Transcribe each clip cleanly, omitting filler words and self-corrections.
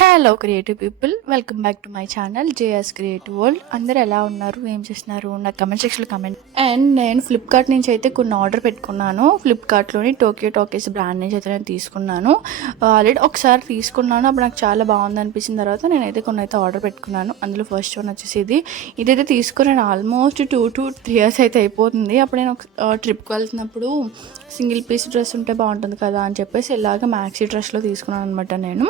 Hello creative people, welcome back to my channel JS creative world. అందరూ ఎలా ఉన్నారు, ఏం చేస్తున్నారు నాకు కమెంట్ సెక్షన్లో కమెంట్. అండ్ నేను ఫ్లిప్కార్ట్ నుంచి అయితే కొన్ని ఆర్డర్ పెట్టుకున్నాను. ఫ్లిప్కార్ట్లోని టోక్యో టాకీస్ బ్రాండ్ నుంచి అయితే నేను తీసుకున్నాను. ఆల్రెడీ ఒకసారి తీసుకున్నాను, అప్పుడు నాకు చాలా బాగుంది అనిపించిన తర్వాత నేనైతే కొన్ని అయితే ఆర్డర్ పెట్టుకున్నాను. అందులో ఫస్ట్ వన్ వచ్చేసి ఇదైతే తీసుకున్నాను. ఆల్మోస్ట్ 2 to 3 years అయితే అయిపోతుంది. అప్పుడు నేను ట్రిప్కి వెళ్తున్నప్పుడు సింగిల్ పీస్ డ్రెస్ ఉంటే బాగుంటుంది కదా అని చెప్పేసి ఇలాగ మ్యాక్సీ డ్రెస్లో తీసుకున్నాను అనమాట నేను.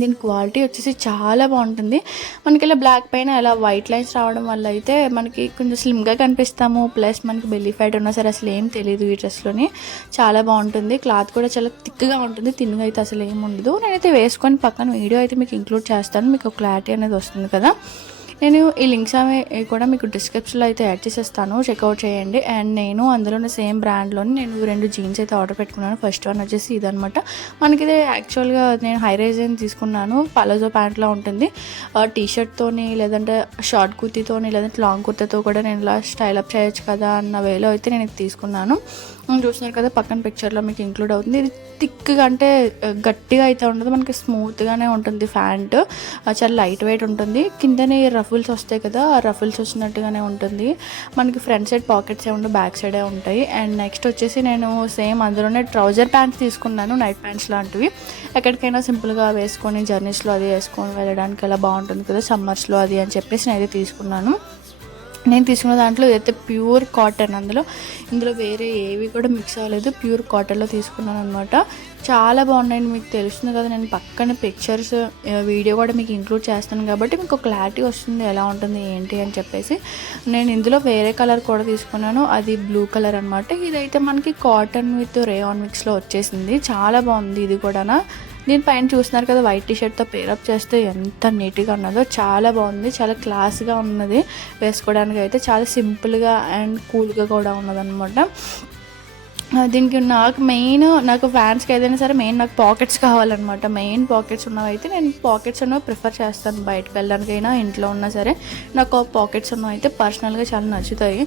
దీని క్వాలిటీ వచ్చేసి చాలా బాగుంటుంది. మనకి ఇలా బ్లాక్ పైన ఇలా వైట్ లైన్స్ రావడం వల్ల అయితే మనకి కొంచెం స్లిమ్గా కనిపిస్తాము. ప్లస్ మనకి బెల్లీ ఫ్యాట్ ఉన్నా సరే అసలు ఏం తెలియదు ఈ డ్రెస్లోని. చాలా బాగుంటుంది. క్లాత్ కూడా చాలా థిక్గా ఉంటుంది, తిన్నుగా అయితే అసలు ఏమి ఉండదు. నేనైతే వేసుకొని పక్కన వీడియో అయితే మీకు ఇంక్లూడ్ చేస్తాను, మీకు క్లారిటీ అనేది వస్తుంది కదా. నేను ఈ లింక్స్ అవి కూడా మీకు డిస్క్రిప్షన్లో అయితే యాడ్ చేసేస్తాను, చెక్అవుట్ చేయండి. అండ్ నేను అందులోనే సేమ్ బ్రాండ్లోని నేను 2 జీన్స్ అయితే ఆర్డర్ పెట్టుకున్నాను. ఫస్ట్ వన్ వచ్చేసి ఇదనమాట. మనకి ఇది యాక్చువల్గా నేను హై రైజ్ అని తీసుకున్నాను. పలాజో ప్యాంట్లో ఉంటుంది. టీషర్ట్తోని లేదంటే షార్ట్ కుర్తీతోని లేదంటే లాంగ్ కుర్తీతో కూడా నేను ఇలా స్టైల్ అప్ చేయొచ్చు కదా అన్న వేలో అయితే నేను ఇది తీసుకున్నాను. చూస్తున్నారు కదా, పక్కన పిక్చర్లో మీకు ఇంక్లూడ్ అవుతుంది. ఇది థిక్గా అంటే గట్టిగా అయితే ఉండదు, మనకి స్మూత్గానే ఉంటుంది. ప్యాంట్ చాలా లైట్ వెయిట్ ఉంటుంది. కిందనే రఫుల్స్ వస్తాయి కదా, ఆ రఫుల్స్ వచ్చినట్టుగానే ఉంటుంది. మనకి ఫ్రంట్ సైడ్ పాకెట్స్ ఉండవు, బ్యాక్ సైడే ఉంటాయి. అండ్ నెక్స్ట్ వచ్చేసి నేను సేమ్ అందులోనే ట్రౌజర్ ప్యాంట్స్ తీసుకున్నాను, నైట్ ప్యాంట్స్ లాంటివి. ఎక్కడికైనా సింపుల్గా వేసుకొని జర్నీస్లో అది వేసుకొని వెళ్ళడానికి అలా బాగుంటుంది కదా సమ్మర్స్లో అది అని చెప్పేసి నేను అయితే తీసుకున్నాను. నేను తీసుకున్న దాంట్లో అయితే ప్యూర్ కాటన్, ఇందులో వేరే ఏవి కూడా మిక్స్ అవ్వలేదు, ప్యూర్ కాటన్లో తీసుకున్నాను అనమాట. చాలా బాగున్నాయండి. మీకు తెలుస్తుంది కదా, నేను పక్కన పిక్చర్స్ వీడియో కూడా మీకు ఇంక్లూడ్ చేస్తాను కాబట్టి మీకు క్లారిటీ వస్తుంది ఎలా ఉంటుంది ఏంటి అని చెప్పేసి. నేను ఇందులో వేరే కలర్ కూడా తీసుకున్నాను, అది బ్లూ కలర్ అనమాట. ఇదైతే మనకి కాటన్ విత్ రేయాన్ మిక్స్లో వచ్చేసింది. చాలా బాగుంది ఇది కూడా. దీనిపైన చూస్తున్నారు కదా, వైట్ టీషర్ట్తో పేరప్ చేస్తే ఎంత నీట్గా ఉన్నదో, చాలా బాగుంది, చాలా క్లాస్గా ఉన్నది. వేసుకోవడానికి అయితే చాలా సింపుల్గా అండ్ కూల్గా కూడా ఉన్నదన్నమాట. దీనికి నాకు ఫ్యాన్స్కి ఏదైనా సరే నాకు పాకెట్స్ కావాలన్నమాట. పాకెట్స్ ఉన్నవైతే నేను పాకెట్స్ ఉన్నవి ప్రిఫర్ చేస్తాను. బయటకు వెళ్ళడానికైనా ఇంట్లో ఉన్నా సరే నాకు పాకెట్స్ ఉన్నవి అయితే పర్సనల్గా చాలా నచ్చుతాయి.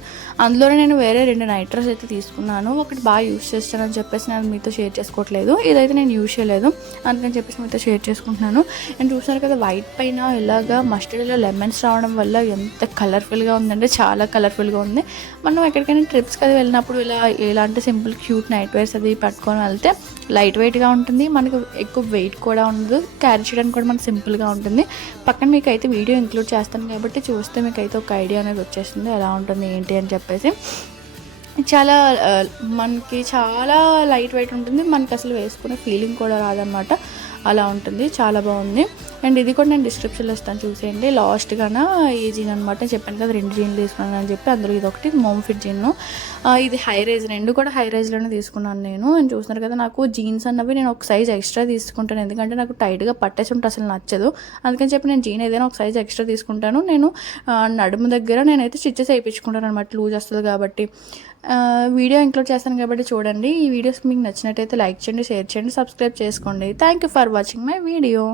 అందులోనే నేను వేరే 2 నైట్ డ్రెస్ అయితే తీసుకున్నాను. ఒకటి బాగా యూస్ చేస్తానని చెప్పేసి నేను మీతో షేర్ చేసుకోవట్లేదు, ఇదైతే నేను యూజ్ చేయలేదు అందుకని చెప్పేసి మీతో షేర్ చేసుకుంటున్నాను. నేను చూసాను కదా, వైట్ పైన ఇలాగా మస్టర్డ్లో లెమన్స్ రావడం వల్ల ఎంత కలర్ఫుల్గా ఉందంటే చాలా కలర్ఫుల్గా ఉంది. మనం ఎక్కడికైనా ట్రిప్స్కి అది వెళ్ళినప్పుడు ఇలాంటి సింపుల్ క్యూట్ నైట్ వేర్స్ అది పట్టుకొని వెళ్తే లైట్ వెయిట్గా ఉంటుంది, మనకు ఎక్కువ వెయిట్ కూడా ఉండదు, క్యారీ చేయడానికి కూడా మనకు సింపుల్గా ఉంటుంది. పక్కన మీకు అయితే వీడియో ఇంక్లూడ్ చేస్తాను కాబట్టి చూస్తే మీకు అయితే ఒక ఐడియా అనేది వచ్చేస్తుంది ఎలా ఉంటుంది ఏంటి అని చెప్పేసి. మనకి చాలా లైట్ వెయిట్ ఉంటుంది, మనకి అసలు వేసుకునే ఫీలింగ్ కూడా రాదనమాట, అలా ఉంటుంది. చాలా బాగుంది. అండ్ ఇది కూడా నేను డిస్క్రిప్షన్లో ఇస్తాను, చూసేయండి. లాస్ట్గాన ఈ జీన్ అనమాట, చెప్పాను కదా 2 జీన్లు తీసుకున్నాను అని చెప్పి. అందులో ఇది ఒకటి మోమ్ ఫిట్ జీన్, ఇది హై రైజ్. 2 కూడా హై రైజ్లోనే తీసుకున్నాను నేను. అండ్ చూస్తున్నారు కదా, నాకు జీన్స్ అన్నవి నేను ఒక సైజ్ ఎక్స్ట్రా తీసుకుంటాను, ఎందుకంటే నాకు టైట్గా పట్టేసి ఉంటే అసలు నచ్చదు. అందుకని చెప్పి నేను జీన్ ఏదైనా ఒక సైజ్ ఎక్స్ట్రా తీసుకుంటాను. నేను నడుము దగ్గర నేనైతే స్టిచెస్ వేయించుకుంటాను అనమాట, లూజ్ వస్తుంది కాబట్టి. వీడియో ఇంక్లూడ్ చేస్తాను కాబట్టి చూడండి. ఈ వీడియోస్ మీకు నచ్చినట్టయితే లైక్ చేయండి, షేర్ చేయండి, సబ్స్క్రైబ్ చేసుకోండి. Thank you for watching my video.